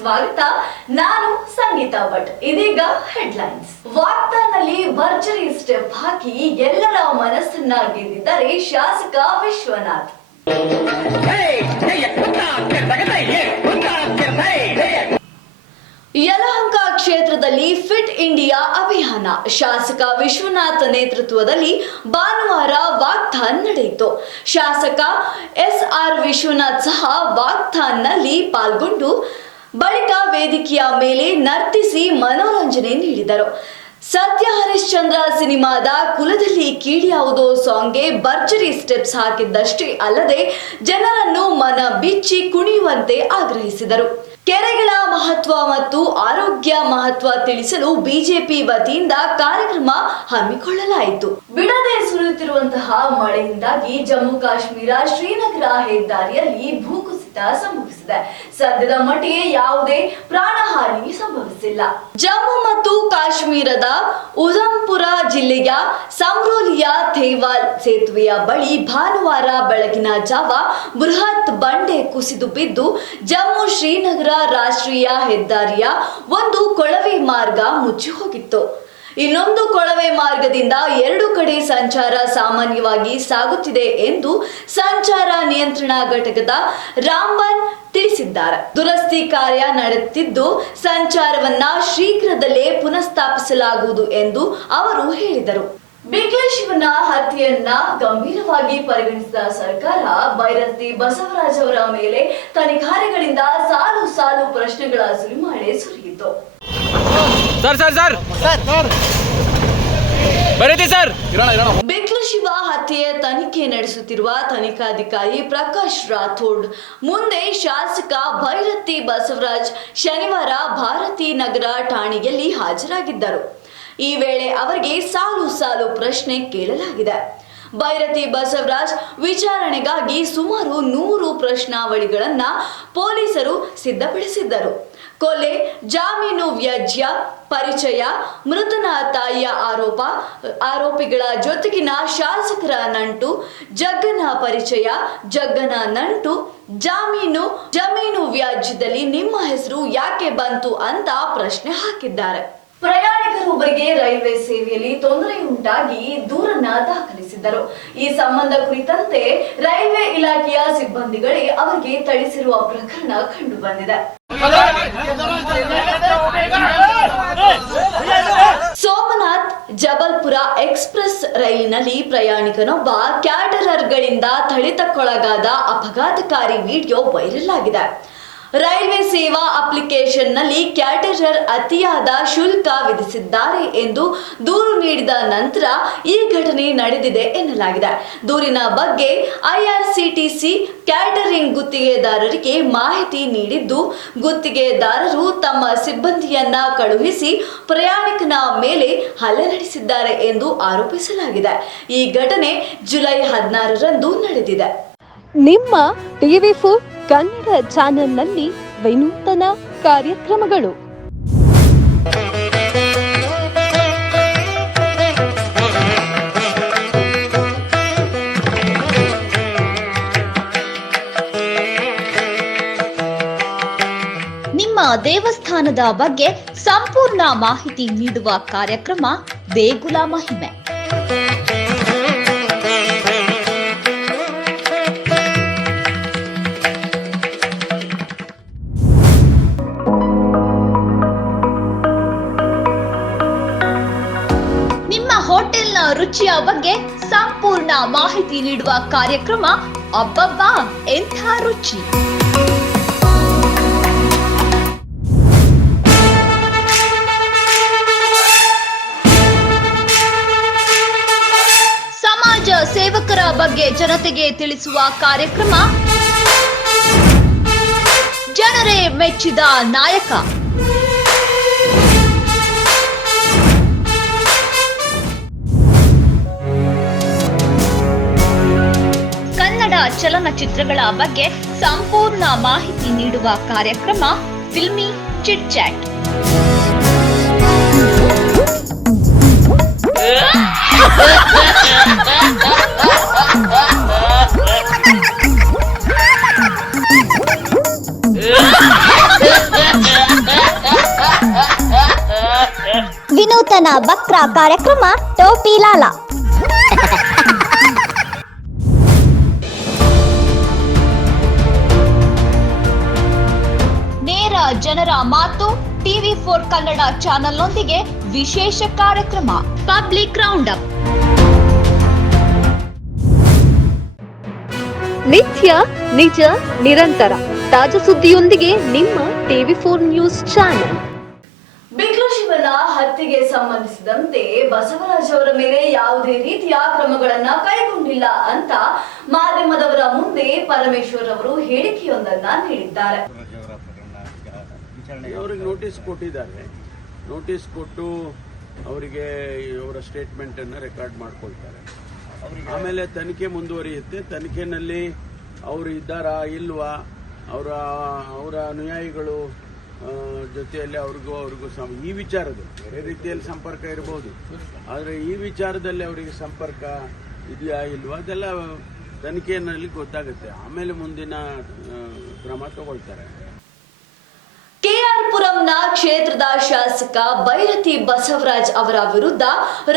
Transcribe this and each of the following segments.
ಸ್ವಾಗತ. ನಾನು ಸಂಗೀತಾ ಭಟ್. ಇದೀಗ ಹೆಡ್ಲೈನ್ಸ್. ವಾಗ್ದಾನಲ್ಲಿ ಭರ್ಜರಿ ಸ್ಟೆಪ್ ಹಾಕಿ ಎಲ್ಲರ ಮನಸ್ಸನ್ನ ಗೆದ್ದಿದ್ದಾರೆ ಶಾಸಕ ವಿಶ್ವನಾಥ್. ಯಲಹಂಕ ಕ್ಷೇತ್ರದಲ್ಲಿ ಫಿಟ್ ಇಂಡಿಯಾ ಅಭಿಯಾನ ಶಾಸಕ ವಿಶ್ವನಾಥ್ ನೇತೃತ್ವದಲ್ಲಿ ಭಾನುವಾರ ವಾಕ್ಥಾನ್ ನಡೆಯಿತು. ಶಾಸಕ ಎಸ್.ಆರ್. ವಿಶ್ವನಾಥ್ ಸಹ ವಾಕ್ಥಾನ್ನಲ್ಲಿ ಪಾಲ್ಗೊಂಡು ಬಳಿಕ ವೇದಿಕೆಯ ಮೇಲೆ ನರ್ತಿಸಿ ಮನೋರಂಜನೆ ನೀಡಿದರು. ಸತ್ಯ ಹರಿಶ್ಚಂದ್ರ ಸಿನಿಮಾದ ಕುಲದಲ್ಲಿ ಕೀಳ್ಯಾವುದೋ ಸಾಂಗ್ಗೆ ಭರ್ಜರಿ ಸ್ಟೆಪ್ಸ್ ಹಾಕಿದ್ದಷ್ಟೇ ಅಲ್ಲದೆ ಜನರನ್ನು ಮನ ಬಿಚ್ಚಿ ಕುಣಿಯುವಂತೆ ಆಗ್ರಹಿಸಿದರು. ಕೆರೆಗಳ ಮಹತ್ವ ಮತ್ತು ಆರೋಗ್ಯ ಮಹತ್ವ ತಿಳಿಸಲು ಬಿಜೆಪಿ ವತಿಯಿಂದ ಕಾರ್ಯಕ್ರಮ ಹಮ್ಮಿಕೊಳ್ಳಲಾಯಿತು. ಬಿಡದೆ ಸುರಿಯುತ್ತಿರುವಂತಹ ಮಳೆಯಿಂದಾಗಿ ಜಮ್ಮು ಕಾಶ್ಮೀರ ಶ್ರೀನಗರ ಹೆದ್ದಾರಿಯಲ್ಲಿ ಭೂಕುಸಿತ ಸಂಭವಿಸಿದೆ. ಸದ್ಯದ ಮಟ್ಟಿಗೆ ಯಾವುದೇ ಪ್ರಾಣಹಾನಿ ಸಂಭವಿಸಿಲ್ಲ. ಜಮ್ಮು ಮತ್ತು ಕಾಶ್ಮೀರದ ಉಧಂಪುರ ಜಿಲ್ಲೆಯ ಸಂಬ್ರೋಲಿಯ ಥೇವಾಲ್ ಸೇತುವೆಯ ಬಳಿ ಭಾನುವಾರ ಬೆಳಗಿನ ಜಾವ ಬೃಹತ್ ಬಂಡೆ ಕುಸಿದು ಬಿದ್ದು ಜಮ್ಮು ಶ್ರೀನಗರ ರಾಷ್ಟ್ರೀಯ ಹೆದ್ದಾರಿಯ ಒಂದು ಕೊಳವೆ ಮಾರ್ಗ ಮುಚ್ಚಿ ಹೋಗಿತ್ತು. ಇನ್ನೊಂದು ಕೊಳವೆ ಮಾರ್ಗದಿಂದ ಎರಡು ಕಡೆ ಸಂಚಾರ ಸಾಮಾನ್ಯವಾಗಿ ಸಾಗುತ್ತಿದೆ ಎಂದು ಸಂಚಾರ ನಿಯಂತ್ರಣ ಘಟಕದ ರಾಂಬನ್ ತಿಳಿಸಿದ್ದಾರೆ. ದುರಸ್ತಿ ಕಾರ್ಯ ನಡೆಯುತ್ತಿದ್ದು ಸಂಚಾರವನ್ನ ಶೀಘ್ರದಲ್ಲೇ ಪುನಃಸ್ಥಾಪಿಸಲಾಗುವುದು ಎಂದು ಅವರು ಹೇಳಿದರು. ಬಿಗ್ಲೆ ಶಿವನ ಹತ್ಯೆಯನ್ನ ಗಂಭೀರವಾಗಿ ಪರಿಗಣಿಸಿದ ಸರ್ಕಾರ ಬೈರತಿ ಬಸವರಾಜ್ ಅವರ ಮೇಲೆ ತನಿಖಾಧಿಕಾರಿಗಳಿಂದ ಸಾಲು ಸಾಲು ಪ್ರಶ್ನೆಗಳ ಸುರಿಮಳೆ ಸುರಿಯಿತು. ಬಿಗ್ಲೆ ಶಿವ ಹತ್ಯೆಯ ತನಿಖೆ ನಡೆಸುತ್ತಿರುವ ತನಿಖಾಧಿಕಾರಿ ಪ್ರಕಾಶ್ ರಾಥೋಡ್ ಮುಂದೆ ಶಾಸಕ ಬೈರತಿ ಬಸವರಾಜ್ ಶನಿವಾರ ಭಾರತಿ ನಗರ ಠಾಣೆಯಲ್ಲಿ ಹಾಜರಾಗಿದ್ದರು. ಈ ವೇಳೆ ಅವರಿಗೆ ಸಾಲು ಸಾಲು ಪ್ರಶ್ನೆ ಕೇಳಲಾಗಿದೆ. ಬೈರತಿ ಬಸವರಾಜ್ ವಿಚಾರಣೆಗಾಗಿ ಸುಮಾರು 100 ಪ್ರಶ್ನಾವಳಿಗಳನ್ನ ಪೊಲೀಸರು ಸಿದ್ಧಪಡಿಸಿದ್ದರು. ಕೊಲೆ, ಜಾಮೀನು ವ್ಯಾಜ್ಯ, ಪರಿಚಯ, ಮೃತನ ತಾಯಿಯ ಆರೋಪಿಗಳ ಜೊತೆಗಿನ ಶಾಸಕರ ನಂಟು, ಜಗ್ಗನ ಪರಿಚಯ, ಜಗ್ಗನ ನಂಟು, ಜಮೀನು ವ್ಯಾಜ್ಯದಲ್ಲಿ ನಿಮ್ಮ ಹೆಸರು ಯಾಕೆ ಬಂತು ಅಂತ ಪ್ರಶ್ನೆ ಹಾಕಿದ್ದಾರೆ. ಪ್ರಯಾಣಿಕರೊಬ್ಬರಿಗೆ ರೈಲ್ವೆ ಸೇವೆಯಲ್ಲಿ ತೊಂದರೆ ಉಂಟಾಗಿ ದೂರನ್ನ ದಾಖಲಿಸಿದ್ದರು. ಈ ಸಂಬಂಧ ಕುರಿತಂತೆ ರೈಲ್ವೆ ಇಲಾಖೆಯ ಸಿಬ್ಬಂದಿಗಳೇ ಅವರಿಗೆ ಥಳಿಸಿರುವ ಪ್ರಕರಣ ಕಂಡು ಬಂದಿದೆ. ಸೋಮನಾಥ್ ಜಬಲ್ಪುರ ಎಕ್ಸ್ಪ್ರೆಸ್ ರೈಲಿನಲ್ಲಿ ಪ್ರಯಾಣಿಕನೊಬ್ಬ ಕ್ಯಾಟರರ್ಗಳಿಂದ ಥಳಿತಕ್ಕೊಳಗಾದ ಅಪಘಾತಕಾರಿ ವಿಡಿಯೋ ವೈರಲ್ ಆಗಿದೆ. ರೈಲ್ವೆ ಸೇವಾ ಅಪ್ಲಿಕೇಶನ್ನಲ್ಲಿ ಕ್ಯಾಟರರ್ ಅತಿಯಾದ ಶುಲ್ಕ ವಿಧಿಸಿದ್ದಾರೆ ಎಂದು ದೂರು ನೀಡಿದ ನಂತರ ಈ ಘಟನೆ ನಡೆದಿದೆ ಎನ್ನಲಾಗಿದೆ. ದೂರಿನ ಬಗ್ಗೆ ಐಆರ್ಸಿಟಿಸಿ ಕ್ಯಾಟರಿಂಗ್ ಗುತ್ತಿಗೆದಾರರಿಗೆ ಮಾಹಿತಿ ನೀಡಿದ್ದು, ಗುತ್ತಿಗೆದಾರರು ತಮ್ಮ ಸಿಬ್ಬಂದಿಯನ್ನ ಕಳುಹಿಸಿ ಪ್ರಯಾಣಿಕನ ಮೇಲೆ ಹಲ್ಲೆ ನಡೆಸಿದ್ದಾರೆ ಎಂದು ಆರೋಪಿಸಲಾಗಿದೆ. ಈ ಘಟನೆ ಜುಲೈ 16ರಂದು ನಡೆದಿದೆ. ನಿಮ್ಮ ಟಿವಿ4 ಕನ್ನಡ ಚಾನೆಲ್ನಲ್ಲಿ ವಿನೂತನ ಕಾರ್ಯಕ್ರಮಗಳು. ನಿಮ್ಮ ದೇವಸ್ಥಾನದ ಬಗ್ಗೆ ಸಂಪೂರ್ಣ ಮಾಹಿತಿ ನೀಡುವ ಕಾರ್ಯಕ್ರಮ ದೇಗುಲ ಮಹಿಮೆ. ರುಚಿಯ ಬಗ್ಗೆ ಸಂಪೂರ್ಣ ಮಾಹಿತಿ ನೀಡುವ ಕಾರ್ಯಕ್ರಮ ಅಬ್ಬಬ್ಬಾ ಎಂಥ ರುಚಿ. ಸಮಾಜ ಸೇವಕರ ಬಗ್ಗೆ ಜನತೆಗೆ ತಿಳಿಸುವ ಕಾರ್ಯಕ್ರಮ ಜನರೇ ಮೆಚ್ಚಿದ ನಾಯಕ. ಚಲನಚಿತ್ರಗಳ ಬಗ್ಗೆ ಸಂಪೂರ್ಣ ಮಾಹಿತಿ ನೀಡುವ ಕಾರ್ಯಕ್ರಮ ಫಿಲ್ಮಿ ಚಿಟ್ ಚಾಟ್. ವಿನೂತನ ಬಕ್ರ ಕಾರ್ಯಕ್ರಮ ಟೋಪಿ ಲಾಲ. ನೇರ ಜನರ ಮಾತು TV4 ಕನ್ನಡ ಚಾನೆಲ್ನೊಂದಿಗೆ ವಿಶೇಷ ಕಾರ್ಯಕ್ರಮ ಪಬ್ಲಿಕ್ ರೌಂಡ್ ಅಪ್. ನಿತ್ಯ ನಿಜ ನಿರಂತರ ತಾಜಾ ಸುದ್ದಿಯೊಂದಿಗೆ ನಿಮ್ಮ TV4 ನ್ಯೂಸ್ ಚಾನೆಲ್. ಬಿಕ್ಲು ಶಿವನ ಹತ್ಯೆಗೆ ಸಂಬಂಧಿಸಿದಂತೆ ಬಸವರಾಜ್ ಅವರ ಮೇಲೆ ಯಾವುದೇ ರೀತಿಯ ಕ್ರಮಗಳನ್ನ ಕೈಗೊಂಡಿಲ್ಲ ಅಂತ ಮಾಧ್ಯಮದವರ ಮುಂದೆ ಪರಮೇಶ್ವರ್ ಅವರು ಹೇಳಿಕೆಯೊಂದನ್ನ ನೀಡಿದ್ದಾರೆ. ಅವರಿಗೆ ನೋಟಿಸ್ ಕೊಟ್ಟಿದ್ದಾರೆ. ನೋಟಿಸ್ ಕೊಟ್ಟು ಅವರಿಗೆ ಅವರ ಸ್ಟೇಟ್ಮೆಂಟನ್ನು ರೆಕಾರ್ಡ್ ಮಾಡ್ಕೊಳ್ತಾರೆ. ಆಮೇಲೆ ತನಿಖೆ ಮುಂದುವರಿಯುತ್ತೆ. ತನಿಖೆನಲ್ಲಿ ಅವರು ಇದ್ದಾರಾ ಇಲ್ವಾ, ಅವರ ಅನುಯಾಯಿಗಳು ಜೊತೆಯಲ್ಲಿ ಅವ್ರಿಗೂ ಈ ವಿಚಾರದಲ್ಲಿ ಬೇರೆ ರೀತಿಯಲ್ಲಿ ಸಂಪರ್ಕ ಇರಬಹುದು, ಆದರೆ ಈ ವಿಚಾರದಲ್ಲಿ ಅವರಿಗೆ ಸಂಪರ್ಕ ಇದೆಯಾ ಇಲ್ವಾ ಅದೆಲ್ಲ ತನಿಖೆಯಲ್ಲಿ ಗೊತ್ತಾಗುತ್ತೆ. ಆಮೇಲೆ ಮುಂದಿನ ಕ್ರಮ ತಗೊಳ್ತಾರೆ. ಕೆಆರ್ ಪುರಂನ ಕ್ಷೇತ್ರದ ಶಾಸಕ ಬೈರತಿ ಬಸವರಾಜ್ ಅವರ ವಿರುದ್ಧ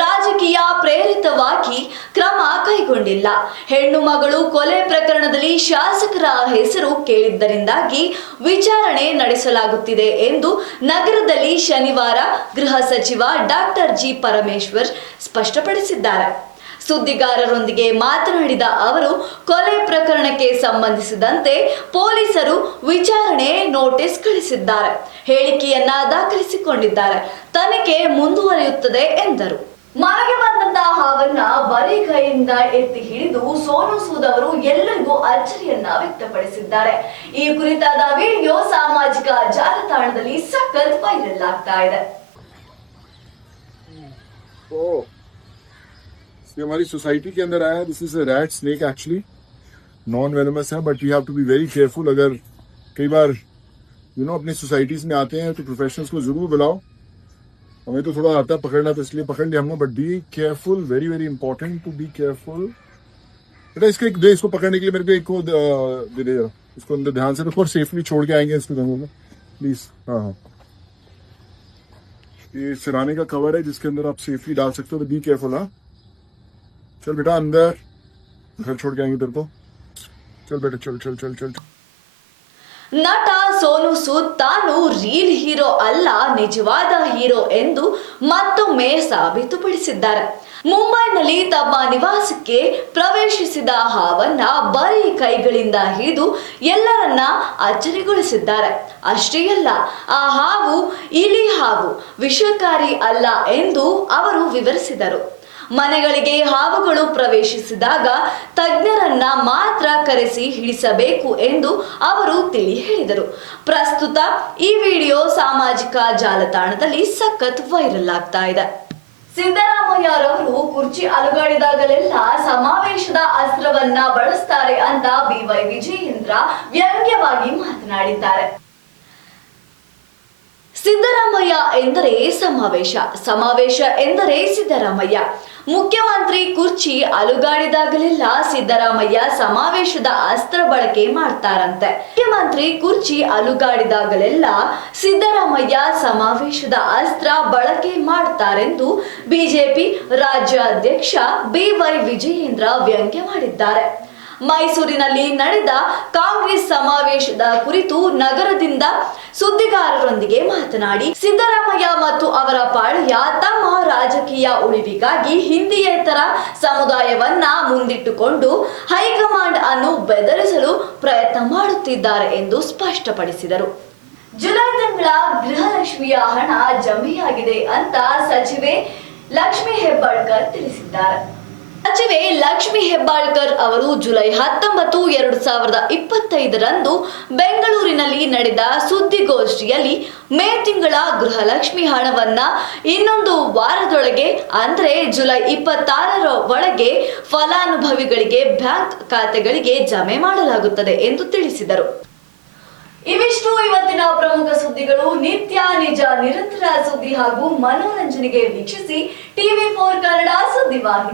ರಾಜಕೀಯ ಪ್ರೇರಿತವಾಗಿ ಕ್ರಮ ಕೈಗೊಂಡಿಲ್ಲ. ಹೆಣ್ಣು ಮಗಳು ಕೊಲೆ ಪ್ರಕರಣದಲ್ಲಿ ಶಾಸಕರ ಹೆಸರು ಕೇಳಿದ್ದರಿಂದಾಗಿ ವಿಚಾರಣೆ ನಡೆಸಲಾಗುತ್ತಿದೆ ಎಂದು ನಗರದಲ್ಲಿ ಶನಿವಾರ ಗೃಹ ಸಚಿವ ಡಾಕ್ಟರ್ ಜಿ ಪರಮೇಶ್ವರ್ ಸ್ಪಷ್ಟಪಡಿಸಿದ್ದಾರೆ. ಸುದ್ದಿಗಾರರೊಂದಿಗೆ ಮಾತನಾಡಿದ ಅವರು, ಕೊಲೆ ಪ್ರಕರಣಕ್ಕೆ ಸಂಬಂಧಿಸಿದಂತೆ ಪೊಲೀಸರು ವಿಚಾರಣೆ ನೋಟಿಸ್ ಕಳಿಸಿದ್ದಾರೆ, ಹೇಳಿಕೆಯನ್ನ ದಾಖಲಿಸಿಕೊಂಡಿದ್ದಾರೆ, ತನಿಖೆ ಮುಂದುವರಿಯುತ್ತದೆ ಎಂದರು. ಮನೆಗೆ ಬಂದಂತಹ ಹಾವನ್ನ ಬರೀ ಕೈಯಿಂದ ಎತ್ತಿ ಹಿಡಿದು ಸೋನು ಸೂದ್ ಅವರು ಎಲ್ಲರಿಗೂ ಅಚ್ಚರಿಯನ್ನ ವ್ಯಕ್ತಪಡಿಸಿದ್ದಾರೆ. ಈ ಕುರಿತಾದ ವಿಡಿಯೋ ಸಾಮಾಜಿಕ ಜಾಲತಾಣದಲ್ಲಿ ಸಖತ್ ವೈರಲ್ ಆಗ್ತಾ ಇದೆ. ये हमारी सोसाइटी के अंदर आया है. This is a rat snake actually, non venomous है, but we have to be very careful. अगर कई बार अपनी सोसाइटीज में आते हैं तो प्रोफेशनल्स को जरूर बुलाओ. हमें तो थोड़ा आता है पकड़ना, तो इसलिए पकड़ लिया हमने, but be careful, very very important to be careful. बेटा इसको पकड़ने के लिए मेरे को एक को दे दे, इसको अंदर ध्यान से रखो और सेफली छोड़ के आएंगे इसको जंगल में प्लीज. हाँ, ये सिराने का कवर है जिसके अंदर आप सेफली डाल सकते हो, तो बी केयरफुल. हाँ, चल बेटा अंदर, घर छोड़ के आएंगे तेरे को. चल बेटा, चल चल चल चल. ನಟ ಸೋನು ಸೂದ್ ತಾನು ರೀಲ್ ಹೀರೋ ಅಲ್ಲ, ನಿಜವಾದ ಹೀರೋ ಎಂದು ಮತ್ತೊಮ್ಮೆ ಸಾಬೀತುಪಡಿಸಿದ್ದಾರೆ. ಮುಂಬೈನಲ್ಲಿ ತಮ್ಮ ನಿವಾಸಕ್ಕೆ ಪ್ರವೇಶಿಸಿದ ಹಾವನ್ನ ಬರೀ ಕೈಗಳಿಂದ ಹಿಡಿದು ಎಲ್ಲರನ್ನ ಅಚ್ಚರಿಗೊಳಿಸಿದ್ದಾರೆ. ಅಷ್ಟೇ ಅಲ್ಲ, ಆ ಹಾವು ಇಲಿ ಹಾವು, ವಿಷಕಾರಿ ಅಲ್ಲ ಎಂದು ಅವರು ವಿವರಿಸಿದರು. ಮನೆಗಳಿಗೆ ಹಾವುಗಳು ಪ್ರವೇಶಿಸಿದಾಗ ತಜ್ಞರನ್ನ ಮಾತ್ರ ಕರೆಸಿ ಹಿಡಿಸಬೇಕು ಎಂದು ಅವರು ತಿಳಿ ಹೇಳಿದರು. ಪ್ರಸ್ತುತ ಈ ವಿಡಿಯೋ ಸಾಮಾಜಿಕ ಜಾಲತಾಣದಲ್ಲಿ ಸಖತ್ ವೈರಲ್ ಆಗ್ತಾ ಇದೆ. ಸಿದ್ದರಾಮಯ್ಯರವರು ಕುರ್ಚಿ ಅಲುಗಾಡಿದಾಗಲೆಲ್ಲ ಸಮಾವೇಶದ ಅಸ್ತ್ರವನ್ನ ಬಳಸ್ತಾರೆ ಅಂತ BY ವಿಜಯೇಂದ್ರ ವ್ಯಂಗ್ಯವಾಗಿ ಮಾತನಾಡಿದ್ದಾರೆ. ಸಿದ್ದರಾಮಯ್ಯ ಎಂದರೆ ಸಮಾವೇಶ, ಸಮಾವೇಶ ಎಂದರೆ ಸಿದ್ದರಾಮಯ್ಯ. ಮುಖ್ಯಮಂತ್ರಿ ಕುರ್ಚಿ ಅಲುಗಾಡಿದಾಗಲೆಲ್ಲ ಸಿದ್ದರಾಮಯ್ಯ ಸಮಾವೇಶದ ಅಸ್ತ್ರ ಬಳಕೆ ಮಾಡ್ತಾರಂತೆ. ಮುಖ್ಯಮಂತ್ರಿ ಕುರ್ಚಿ ಅಲುಗಾಡಿದಾಗಲೆಲ್ಲ ಸಿದ್ದರಾಮಯ್ಯ ಸಮಾವೇಶದ ಅಸ್ತ್ರ ಬಳಕೆ ಮಾಡ್ತಾರೆಂದು ಬಿಜೆಪಿ ರಾಜ್ಯಾಧ್ಯಕ್ಷ BY ವಿಜಯೇಂದ್ರ ವ್ಯಂಗ್ಯ ಮಾಡಿದ್ದಾರೆ. ಮೈಸೂರಿನಲ್ಲಿ ನಡೆದ ಕಾಂಗ್ರೆಸ್ ಸಮಾವೇಶದ ಕುರಿತು ನಗರದಿಂದ ಸುದ್ದಿಗಾರರೊಂದಿಗೆ ಮಾತನಾಡಿ, ಸಿದ್ದರಾಮಯ್ಯ ಮತ್ತು ಅವರ ಪಾಳ್ಯ ತಮ್ಮ ರಾಜಕೀಯ ಉಳಿವಿಗಾಗಿ ಹಿಂದಿಯೇತರ ಸಮುದಾಯವನ್ನ ಮುಂದಿಟ್ಟುಕೊಂಡು ಹೈಕಮಾಂಡ್ ಅನ್ನು ಬೆದರಿಸಲು ಪ್ರಯತ್ನ ಮಾಡುತ್ತಿದ್ದಾರೆ ಎಂದು ಸ್ಪಷ್ಟಪಡಿಸಿದರು. ಜುಲೈ ತಿಂಗಳ ಗೃಹಲಕ್ಷ್ಮಿಯ ಹಣ ಜಮೆಯಾಗಿದೆ ಅಂತ ಸಚಿವೆ ಲಕ್ಷ್ಮಿ ಹೆಬ್ಬಾಳ್ಕರ್ ತಿಳಿಸಿದ್ದಾರೆ. ಸಚಿವೆ ಲಕ್ಷ್ಮಿ ಹೆಬ್ಬಾಳ್ಕರ್ ಅವರು ಜುಲೈ 19, 2025ರಂದು ಬೆಂಗಳೂರಿನಲ್ಲಿ ನಡೆದ ಸುದ್ದಿಗೋಷ್ಠಿಯಲ್ಲಿ ಮೇ ತಿಂಗಳ ಗೃಹಲಕ್ಷ್ಮಿ ಹಣವನ್ನ ಇನ್ನೊಂದು ವಾರದೊಳಗೆ ಅಂದ್ರೆ ಜುಲೈ 26ರ ಒಳಗೆ ಫಲಾನುಭವಿಗಳಿಗೆ ಬ್ಯಾಂಕ್ ಖಾತೆಗಳಿಗೆ ಜಮೆ ಮಾಡಲಾಗುತ್ತದೆ ಎಂದು ತಿಳಿಸಿದರು. ಇವಿಷ್ಟು ಇವತ್ತಿನ ಪ್ರಮುಖ ಸುದ್ದಿಗಳು. ನಿತ್ಯ ನಿಜ ನಿರಂತರ ಸುದ್ದಿ ಹಾಗೂ ಮನೋರಂಜನೆಗೆ ವೀಕ್ಷಿಸಿ TV4 ಕನ್ನಡ ಸುದ್ದಿವಾಹಿನಿ.